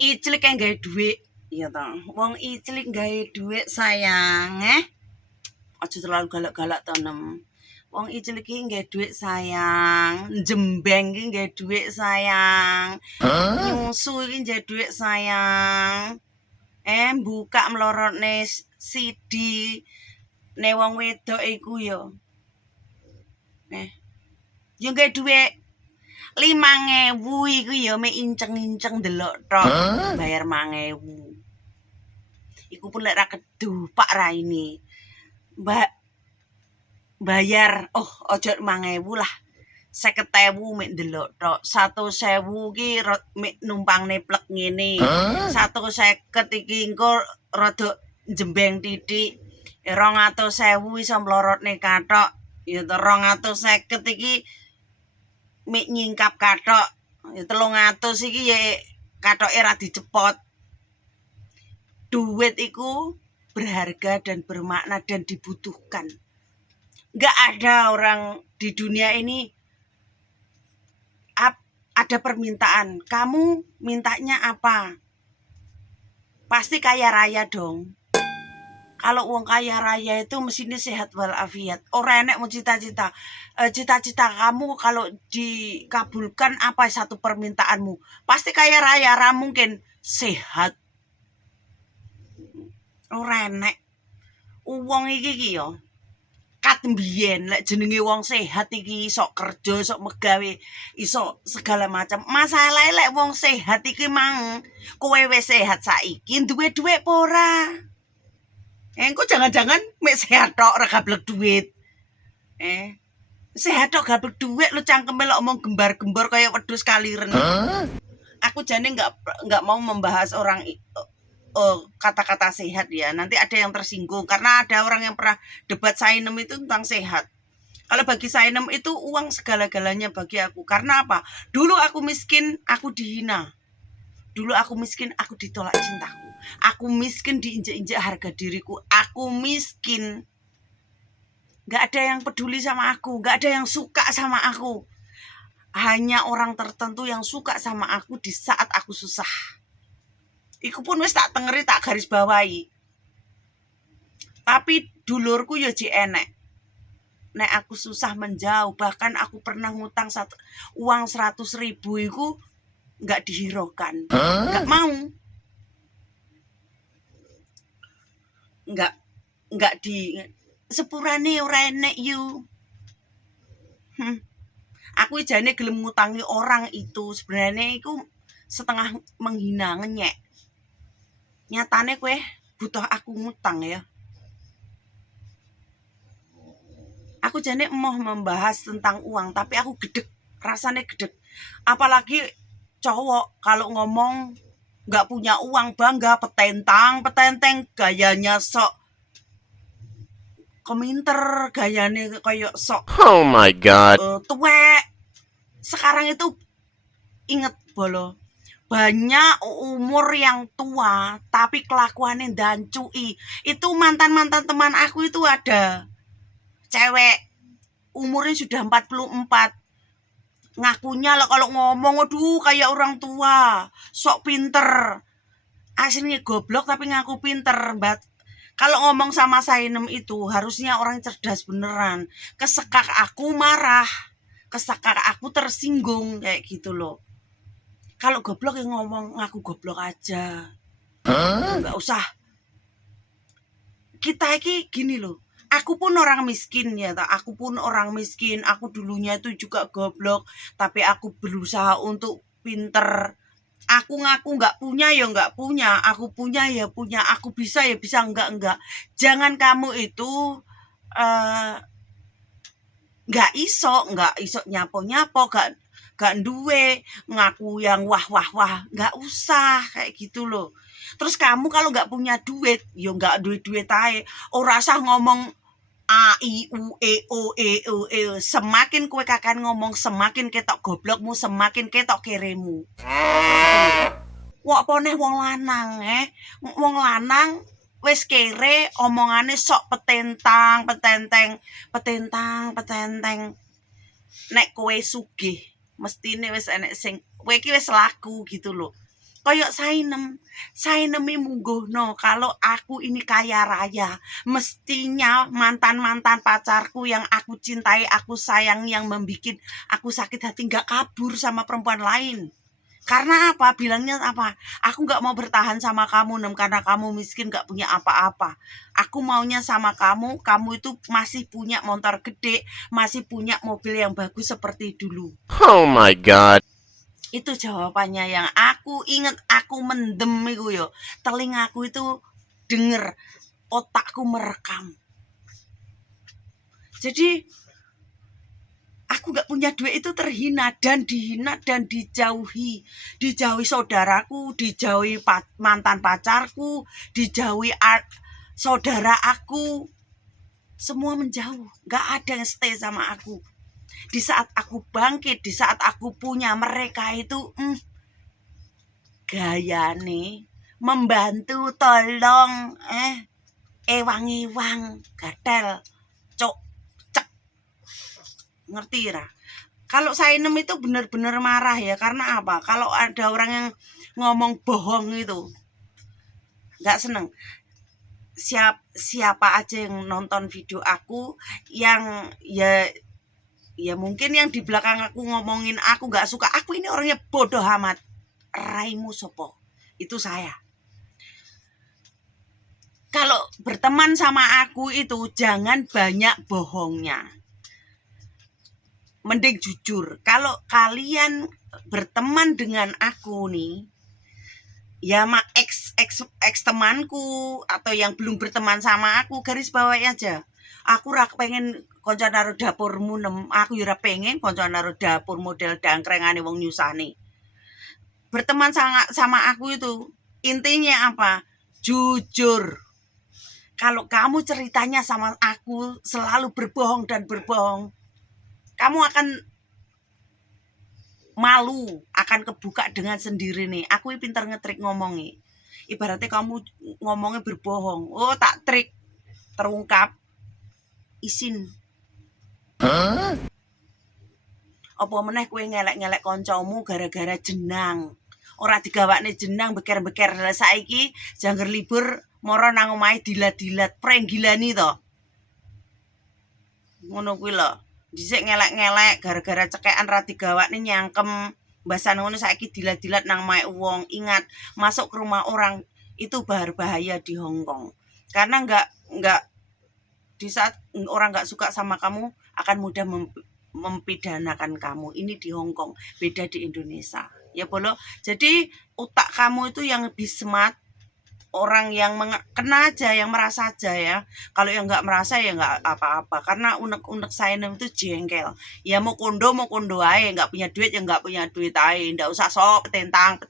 iclik yang gawe duit, iya toh. Wong iclik gawe duit sayang, aja terlalu galak-galak to nem. Wong iclik iki gawe duit sayang, jembeng iki gawe duit sayang, nyusu iki gawe duit sayang. Buka mlorotne sidi ne wong wedok iku yo. Yo gawe duit 5.000 iku ya mek inceng-inceng delok tok. Bayar 5.000. Iku pun lek ra kedupak raine. Bayar aja 5.000 lah. 50.000 mek delok tok. 100.000 ki mek numpangne plek ngene. 150 iki engko rada jembeng titik. 200.000 iso mlorotne kathok. Ya 250 iki mik nyingkap kathok 300 iki ya kathoke ra dicepot. Duit iku berharga dan bermakna dan dibutuhkan. Nggak ada orang di dunia ini ada permintaan. Kamu mintanya apa? Pasti kaya raya dong. Kalau uang kaya raya itu mestinya sehat walafiat. Ora enek mau cita-cita. Cita-cita kamu kalau dikabulkan apa satu permintaanmu? Pasti kaya raya, ra mungkin sehat. Ora enek. Uang iki yo kat mbiyen lek jenenge wong sehat iki iso kerja, iso megawe, iso segala macam. Masalah lek wong sehat iki mang kowe wis sehat saiki duwe dhuwit apa ora? Engko jangan-jangan mek sehat tok ora gablek duit. Sehat tok gablek duit lu cangkeme lek omong gembar-gembor kaya wedhus kaliren. Aku jane enggak mau membahas orang kata-kata sehat ya. Nanti ada yang tersinggung karena ada orang yang pernah debat Sainem itu tentang sehat. Kalau bagi Sainem itu uang segala-galanya bagi aku. Karena apa? Dulu aku miskin, aku dihina. Dulu aku miskin, aku ditolak cintaku. Aku miskin, diinjak-injak harga diriku. Aku miskin. Gak ada yang peduli sama aku. Gak ada yang suka sama aku. Hanya orang tertentu yang suka sama aku di saat aku susah. Iku pun wis tak tengeri, tak garis bawahi. Tapi dulurku ya jek enek. Nek aku susah menjauh, bahkan aku pernah ngutang uang 100.000 iku nggak dihiraukan, nggak mau, nggak di sepurane ora enek you. Aku jane gelem ngutangi orang itu sebenarnya itu setengah menghina, ngenyek. Nyatane kowe butuh aku ngutang ya. Aku jane emoh membahas tentang uang, tapi aku gedek, rasanya gedek. Apalagi cowok kalau ngomong nggak punya uang bangga petentang, gayanya sok kominter, gayanya kayak sok. Oh my god. Tuwek. Sekarang itu inget bolo. Banyak umur yang tua tapi kelakuannya dancui. Itu mantan-mantan teman aku itu ada cewek umurnya sudah 44. Ngakunya lah kalau ngomong aduh kayak orang tua, sok pinter. Aslinya goblok tapi ngaku pinter. Kalau ngomong sama Sainem itu harusnya orang cerdas beneran. Kesekak aku marah, kesekak aku tersinggung kayak gitu loh. Kalau goblok yang ngomong ngaku goblok aja. Enggak usah. Kita iki gini loh. Aku pun orang miskin ya, aku pun orang miskin. Aku dulunya itu juga goblok, tapi aku berusaha untuk pinter. Aku ngaku nggak punya ya nggak punya, aku punya ya punya, aku bisa ya bisa, enggak. Jangan kamu itu nggak iso nyapo, gak duwe ngaku yang wah, nggak usah kayak gitu loh. Terus kamu kalau nggak punya duit, yo nggak duit ae. Ora usah ngomong A I U E O E O E. Semakin kowe kakan ngomong, semakin ketok goblokmu, semakin ketok keremu. Wong poneh wong lanang, wong lanang wis kere omongane sok petentang. Nek kowe sugih, mestine wis enek sing kowe iki wis laku gitu loh. Koyok Sainem mungguhno kalau aku ini kaya raya, mestinya mantan-mantan pacarku yang aku cintai, aku sayang, yang membikin aku sakit hati nggak kabur sama perempuan lain. Karena apa? Bilangnya apa? Aku nggak mau bertahan sama kamu, Nem, karena kamu miskin nggak punya apa-apa. Aku maunya sama kamu, kamu itu masih punya motor gede, masih punya mobil yang bagus seperti dulu. Oh my god. Itu jawabannya yang aku inget, aku mendem itu yo. Telingaku itu denger, otakku merekam. Jadi aku gak punya duit itu terhina dan dihina dan dijauhi. Dijauhi saudaraku, dijauhi mantan pacarku, dijauhi saudara aku. Semua menjauh, gak ada yang stay sama aku. Di saat aku bangkit, di saat aku punya, mereka itu gayane membantu, tolong, ewang-ewang, gatel, cok, cek, ngerti ra? Kalau Sainem itu benar-benar marah ya, karena apa? Kalau ada orang yang ngomong bohong itu, nggak seneng. Siapa aja yang nonton video aku, yang ya mungkin yang di belakang aku ngomongin aku nggak suka, aku ini orangnya bodoh amat. Raimu sopo, itu saya. Kalau berteman sama aku itu jangan banyak bohongnya, mending jujur. Kalau kalian berteman dengan aku nih, ya ex temanku atau yang belum berteman sama aku, garis bawahi aja. Aku rak pengen konco naruh dapurmu, Nem. Aku ya pengen konco naruh dapur model dangkrengane wong nyusani. Berteman sama aku itu intinya apa? Jujur. Kalau kamu ceritanya sama aku selalu berbohong dan berbohong, kamu akan malu, akan kebuka dengan sendiri nih. Aku pintar ngetrik ngomongnya. Ibaratnya kamu ngomongnya berbohong, oh tak trik, terungkap, isin. Apa meneh kue ngelek-ngelek koncomu gara-gara jenang. Ora digawakne jenang beker-beker. Lah saiki jangger libur moro nang omahe dilat-dilat, prenggilani to. Ngono kuwi lho. Dhisik ngelek-ngelek gara-gara cekekan ra digawakne nyangkem. Mbasan ngono saiki dilat-dilat nang omahe wong. Ingat, masuk ke rumah orang itu bahaya di Hong Kong. Karena enggak di saat orang enggak suka sama kamu akan mudah mempidanakan kamu. Ini di Hong Kong, beda di Indonesia. Ya bolo. Jadi otak kamu itu yang lebih smart, orang yang kena aja, yang merasa aja ya. Kalau yang nggak merasa ya nggak apa-apa. Karena unek-unek Sainem itu jengkel. Ya mau kondo aja, nggak punya duit ya nggak punya duit aja. Nggak usah sok petentang,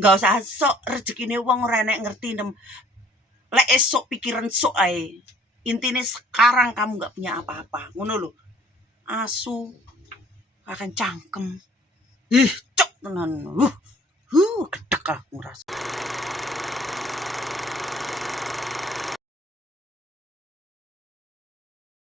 nggak usah sok rezekine wong ora nek ngerti, Nem. Lek esok pikiran sok aja. Intinya sekarang kamu nggak punya apa-apa. Ngono lho. Asu akan cangkem. Cok tenan. Gedek aku ngerasa.